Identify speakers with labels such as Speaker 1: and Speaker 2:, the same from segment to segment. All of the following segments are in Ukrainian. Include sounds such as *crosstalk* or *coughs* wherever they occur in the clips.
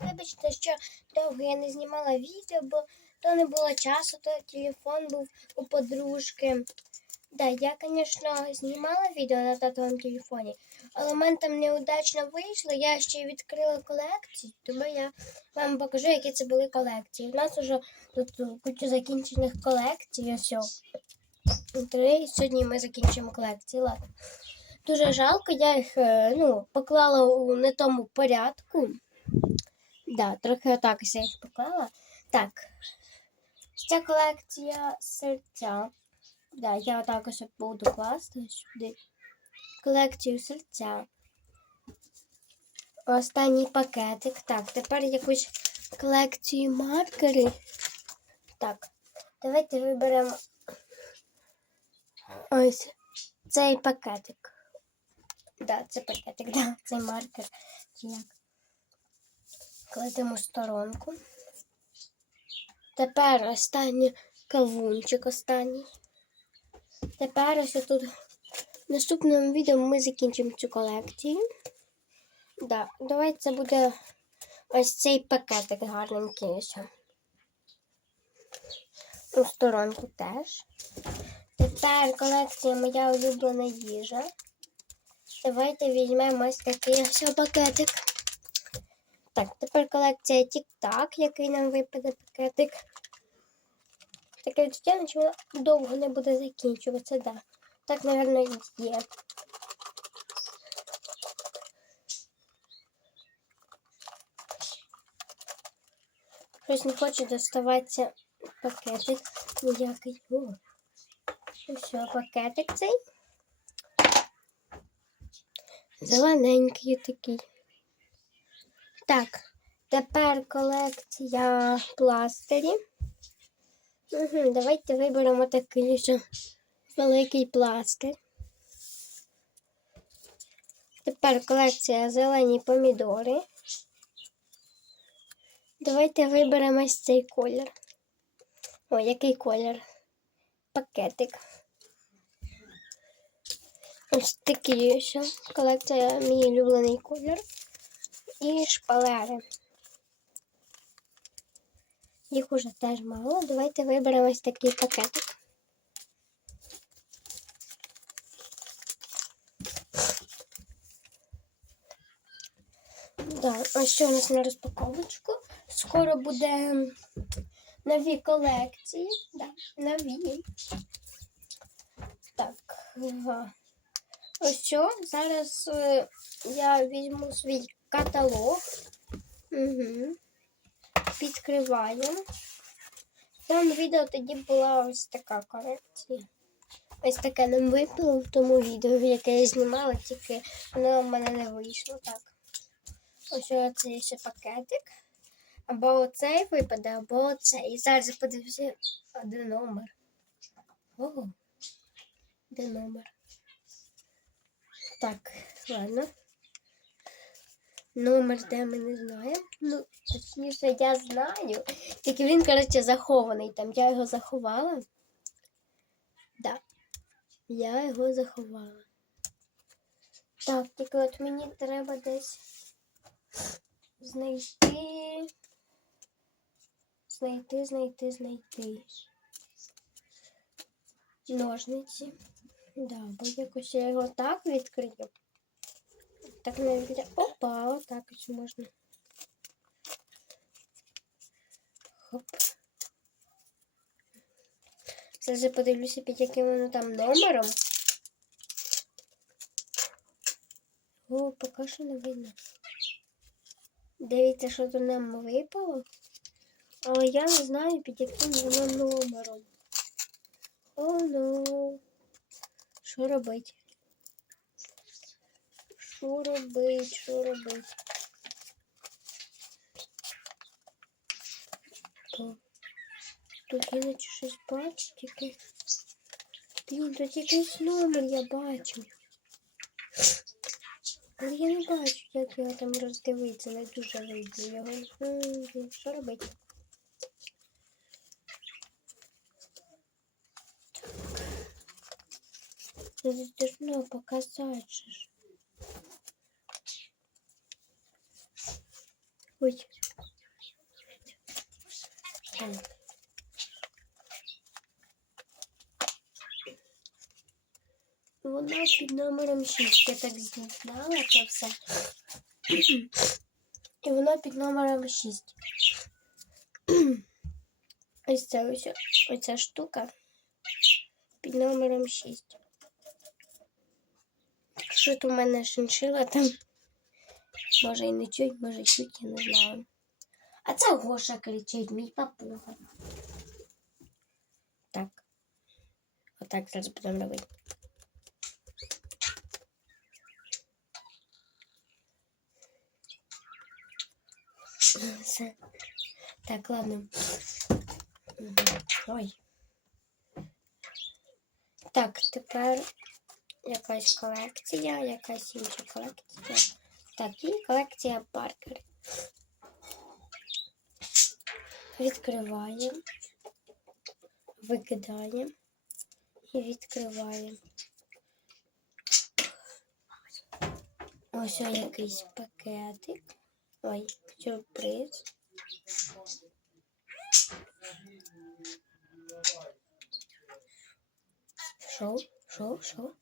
Speaker 1: Вибачте, що довго я не знімала відео, бо то не було часу, то телефон був у подружки. Да, я, звісно, знімала відео на татовому телефоні, але в мене там неудачно вийшло. Я ще відкрила колекцію, тому я вам покажу, які це були колекції. У нас вже тут куча закінчених колекцій. Ось. Три. Сьогодні ми закінчимо колекції. Ладно. Дуже жалко, я їх е, ну, поклала у не тому порядку. Да, трохи отак я їх поклала. Так. Ця колекція серця. Да, я отак буду класти сюди. Колекцію серця. Останній пакетик. Так, тепер якусь колекцію маркери. Так, давайте виберемо ось цей пакетик. Да, це пакетик, да, цей маркер. Як? Кладемо сторонку. Тепер останній кавунчик останній. Тепер ось тут в наступному відео ми закінчимо цю колекцію. Да, давайте це буде ось цей пакетик гарненький. ось. У сторонку теж. Тепер колекція моя улюблена їжа. Давайте візьмемо ось такий ось пакетик. Так, тепер колекція Тік-Так, який нам випаде пакетик. Таке відчуття, що вона довго не буде закінчуватися, да. Так, мабуть, є. Щось не хоче доставатися пакетик ніякий. О. Все, пакетик цей. Зелененький такий. Так, тепер колекція пластирів. Угу, давайте виберемо такий же великий пластир. Тепер колекція зелені помідори. Давайте виберемо ось цей колір. О, який колір? Пакетик. Ось такий ще. Колекція мій улюблений колір. І шпалери. Їх уже теж мало. Давайте виберемо ось такий пакетик. Да, ось що у нас на розпаковочку. Скоро буде нові колекції. Да, нові. Так. Ось що. Зараз е, я візьму свій каталог. Угу. Відкриваємо. Там відео тоді була ось така корекція. Ось таке нам випало в тому відео, яке я знімала, тільки воно в мене не вийшло так. Ось оцей ще пакетик. Або оцей випаде, або оцей. І зараз подивлюся один номер. Ого. Де номер? Так, ладно. Номер, де ми не знаємо. Ну, точніше, я знаю. Тільки він, коротше, захований там. Я його заховала. Да. Я його заховала. Так, тільки от мені треба десь знайти. Знайти, знайти, знайти. Ножниці. Да, бо якось я його так відкрию. Так навіть. Опа, отак ось можна. Хоп. Зараз я подивлюся, під яким воно там номером. О, поки що не видно. Дивіться, що тут нам випало. Але я не знаю, під яким воно номером. О, ну. Що робить? Що робить? Що робить? Тут я наче щось бачу, тільки. Блін, тут якийсь номер я бачу. Але я не бачу, як його там роздивитися, не дуже видно його. Що робити? Це должно показати же ж. Ой. Вона під номером 6. Я так знала це все. І вона під номером 6. Ось це ось оця штука під номером 6. Що тут у мене шиншила там? Може і не чуть, може чуть, я не знаю. А це Гоша кричить, мій папуга. Так. Отак зараз будемо робити. Все. Так, ладно. Ой. Так, тепер якась колекція, якась інша колекція. Так, і колекція Паркер. Відкриваємо, викидаємо і відкриваємо. Ось ось якийсь пакетик. Ой, сюрприз. Що? Що? Що?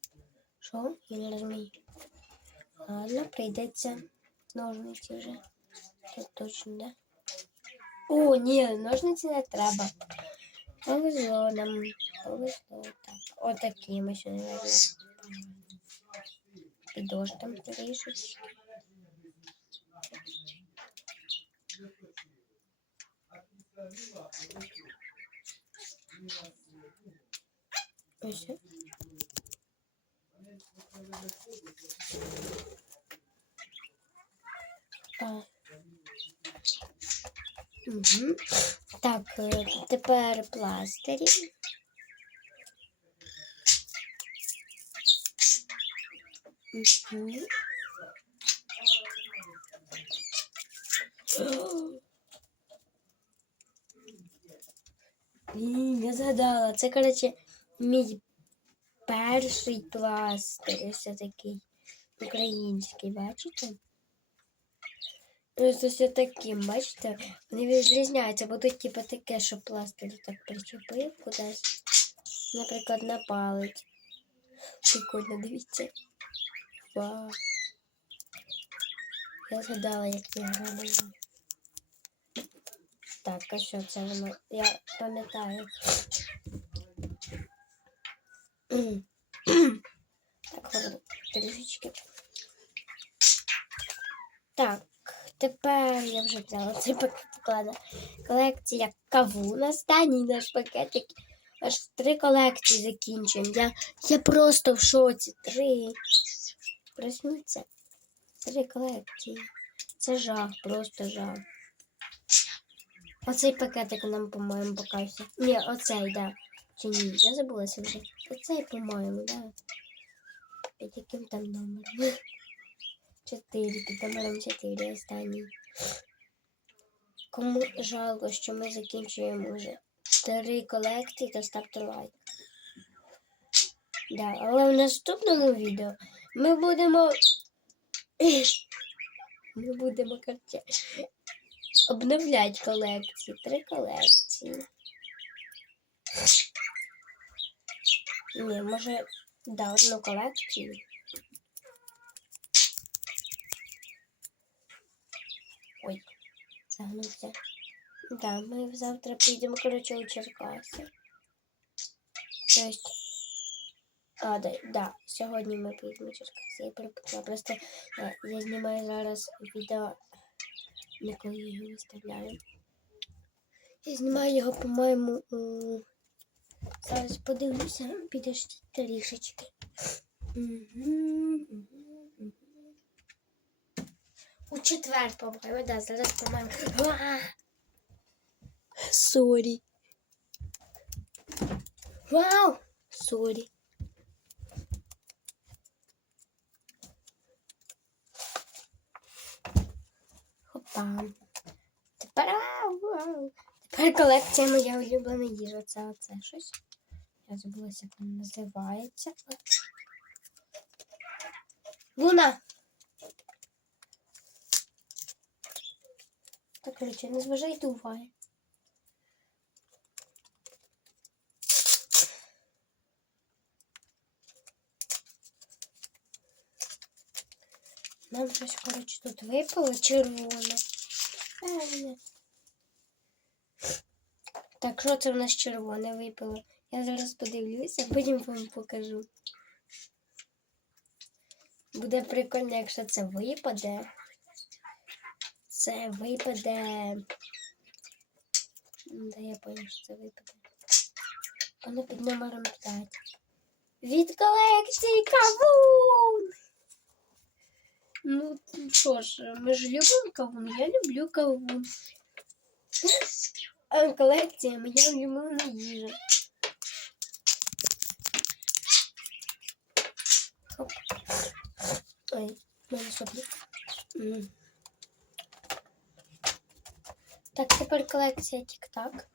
Speaker 1: Що? Я не розумію. Ладно, прийдеться ножниці вже. Це точно, да? О, ні, ножниці не треба. Повезло нам. Повезло так. Отакі ми ще, мабуть. Підож там трішечки. Ось. А. Угу. Так, е, тепер пластирі. Угу. Блін, я згадала. Це, коротше, мій перший пластир. Ось такий український, бачите? Ось ось таким, бачите? Вони відрізняються, тут типу таке, що пластир так причепив кудись. Наприклад, на палець. Прикольно, дивіться. Вау. Я згадала, як я грала. Так, а що це воно? Я пам'ятаю. Так, ладно, трішечки. Так, тепер я вже взяла цей пакет ладно. Колекція кавун. Останній наш пакетик. Аж три колекції закінчуємо. Я, я просто в шоці. Три. Проснуться. Три колекції. Це жах, просто жах. Оцей пакетик нам, по-моєму, покався. Ні, оцей, да. Чи ні? Я забулася вже. Оцей, по-моєму, да. Під яким там номером? Чотири, під номером чотири останній. Кому жалко, що ми закінчуємо вже три колекції, то ставте лайк. Да, але в наступному відео ми будемо. *coughs* Ми будемо короче, обновляти колекції. Три колекції. Ні, може, да, одну колекцію. Ой, загнувся. Да, ми завтра підемо, коротше, у Черкаси. Тобто, а, да, да, сьогодні ми поїдемо у Черкаси. Я перепутала. Просто е, я знімаю зараз відео, не коли я його виставляю. Я знімаю його, по-моєму, у... зараз подивлюся, підождіть трішечки. У четвер, по-моєму, да, зараз, по-моєму. А! Сорі. Вау! Сорі. Опа. Тепер, вау, вау. Тепер Колекція моя улюблена їжа. Це оце щось. Я забулася, як воно називається. Луна! Так, короче, не зважайте уваги. Нам щось, коротше, тут випало червоне. Е, так, що це в нас червоне випало? Я зараз подивлюся, потім вам покажу. Буде прикольно, якщо це випаде. Це випаде. Да, я понял, що це випаде. Воно під номером 5. Від колекції кавун! Ну що ж, ми ж любимо кавун. Я люблю кавун. А колекція моя улюблена їжа. Хоп. Ой, мене соплі. М. Так, тепер колекція тік-так.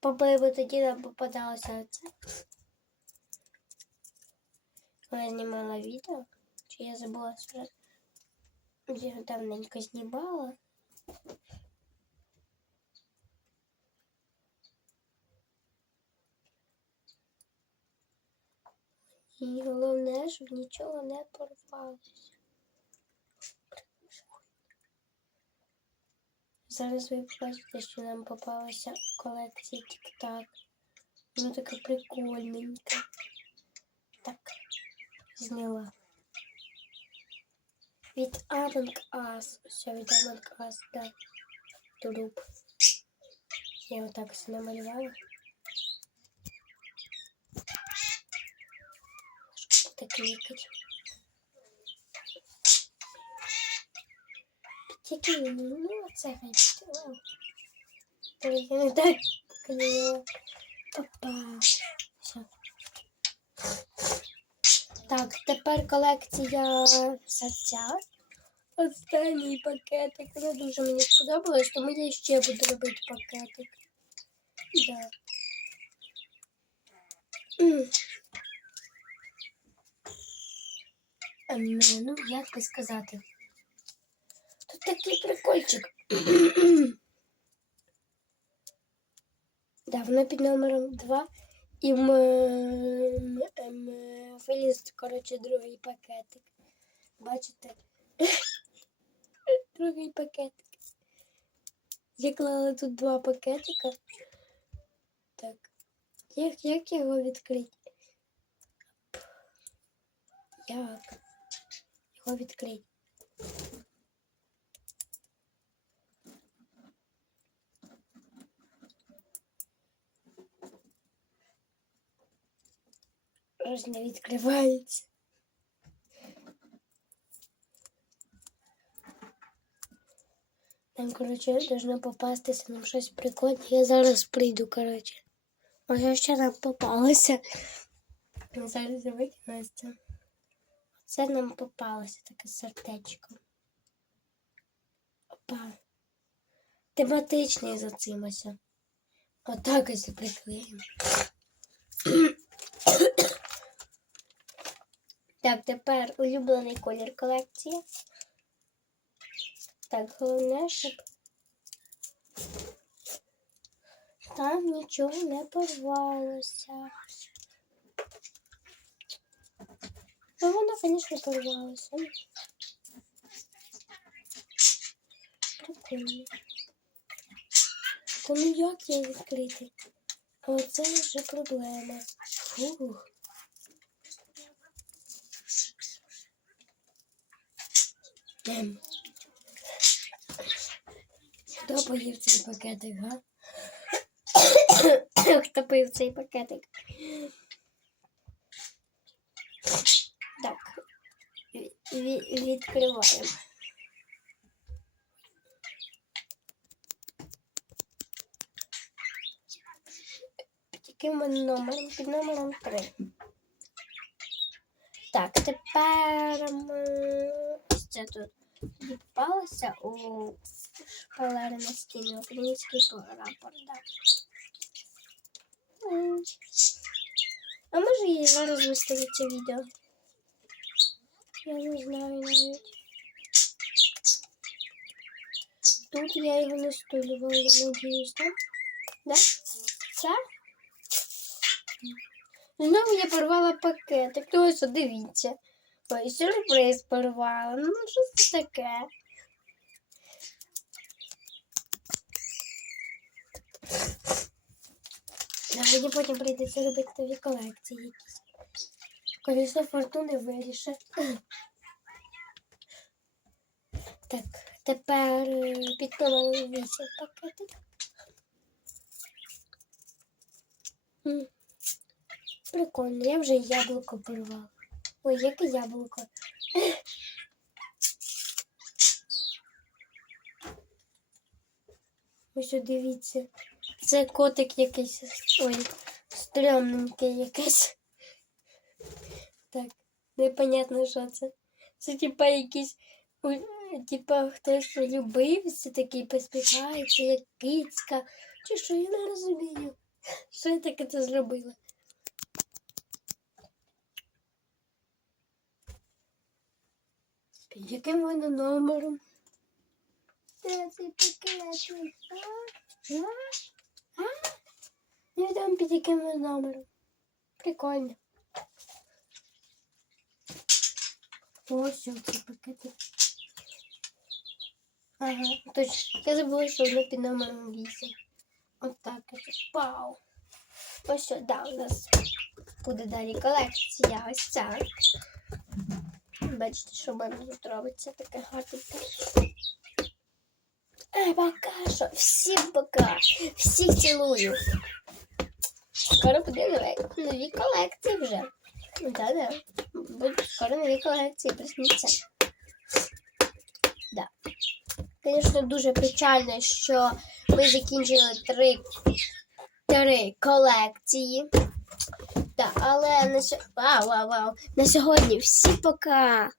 Speaker 1: Побиви тоді нам попадалося оце. Коли я знімала відео, чи я забула сказати. Я його давненько знімала. І головне, щоб нічого не порвалося. Зараз ви бачите, що нам попалося у колекції Тік-Так. Воно таке прикольненьке. Так, зняла. Від Among Us. Все, від Among Us, да. Труп. Я отак все намалювала. Так клікать. Тільки ну, це хай. О. Блін, я не так поклеїла. Опа. Все. Так, тепер колекція серця. Останній пакетик. Вона дуже мені сподобалось, тому я ще буду робити пакетик. Да. Ем, Ну, як би сказати. Тут такий прикольчик. *clears throat* да, воно під номером 2. І виліз, коротше, другий пакетик. Бачите? *laughs* другий пакетик. Я клала тут два пакетика. Так. Як, як його відкрити? Як? Його відкрити. Аж не відкривається. Нам, коротше, должно попастися нам щось прикольне. Я зараз прийду, коротше. Може, ще нам попалося. Зараз викинули це. Це нам попалося таке сердечко. Опа. Тематичний за цим ось. Отак ось приклеїмо. Так, тепер улюблений колір колекції. Так, головне, щоб там нічого не порвалося. Ну, воно, звісно, порвалося. Прикольно. Та ну як її відкрити? Оце вже проблема. Фух. Хто поїв цей пакетик, га? *coughs* Хто поїв цей пакетик? Так. Ві- відкриваємо. Яким номером? Під номером 3. Так, тепер ми ось тут відпалося у шпалери на стіні український прапор. А може її зараз виставити це відео? Я не знаю навіть. Тут я його не стулювала, я надіюсь, так? Да? Це? Знову я порвала пакетик. Ось дивіться. Ой, сюрприз порвала. Ну, що це таке? Мені потім прийдеться робити нові колекції якісь. Колесо фортуни вирішить. *laughs* Так, тепер е, під номером 8 пакетик. Прикольно, я вже яблуко порвала. Ой, яке яблуко. Ось дивіться. Це котик якийсь. Ой, стрьомненький якийсь. Так, непонятно, що це. Це типа якийсь. Типа хтось влюбився, такий поспішається, як кицька. Чи що я не розумію. Що я таке це зробила? Яким воно номером? Де цей пакет? А? Невідомо під яким воно номером. Прикольно. Ось це пакети. Ага, точно. Я забула, що воно під номером 8. Отак. От Вау. Ось що, да, у нас буде далі колекція. Ось ця. Бачите, що в мене тут робиться таке гарненьке. Ай, пока що. Всім пока. Всіх цілую. Скоро буде нові, нові колекції вже. Да-да. Будуть скоро нові колекції, присніться. Да. Звісно, дуже печально, що ми закінчили три, три колекції. Да, але на, вау, вау, вау. на сьогодні всі пока.